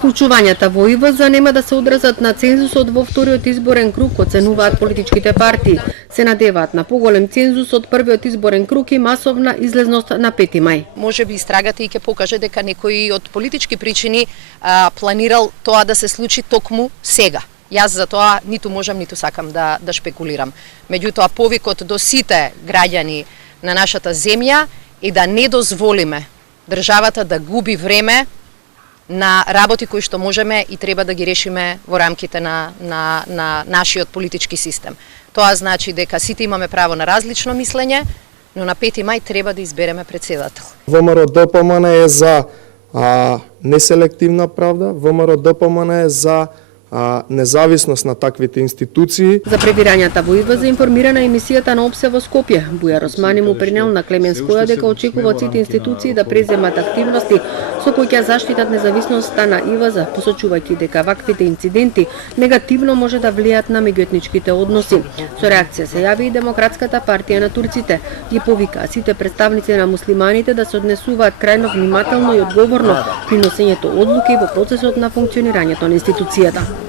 Вклучувањата во ИВЗ нема да се одразат на цензусот во вториот изборен круг, оценуваат политичките партии. Се надеваат на поголем цензус од првиот изборен круг и масовна излезност на 5 мај. Може би истрагата и ќе покаже дека некој од политички причини планирал тоа да се случи токму сега. Јас за тоа ниту можам, ниту сакам да шпекулирам. Меѓутоа, повикот до сите граѓани на нашата земја е да не дозволиме државата да губи време на работи кои што можеме и треба да ги решиме во рамките на нашиот политички систем. Тоа значи дека сите имаме право на различно мислење, но на 5 мај треба да избереме претседател. ВМРО-ДПМН е за неселективна правда, ВМРО-ДПМН е за независност на таквите институции. За пребирањата во ИВЗ информирана емисијата на ОПСЕ во Скопје. Бујар Османи му пренел на Клемен Скоја дека очекува сите институции да преземат активности со кои ќе заштитат независноста на ИВЗ, посочувајќи дека ваквите инциденти негативно може да влијат на меѓуетничките односи. Со реакција се јави и Демократската партија на турците. Ги повика сите представници на муслиманите да се однесуваат крајно внимателно и одговорно при носењето одлуки во процесот на функционирањето на институцијата.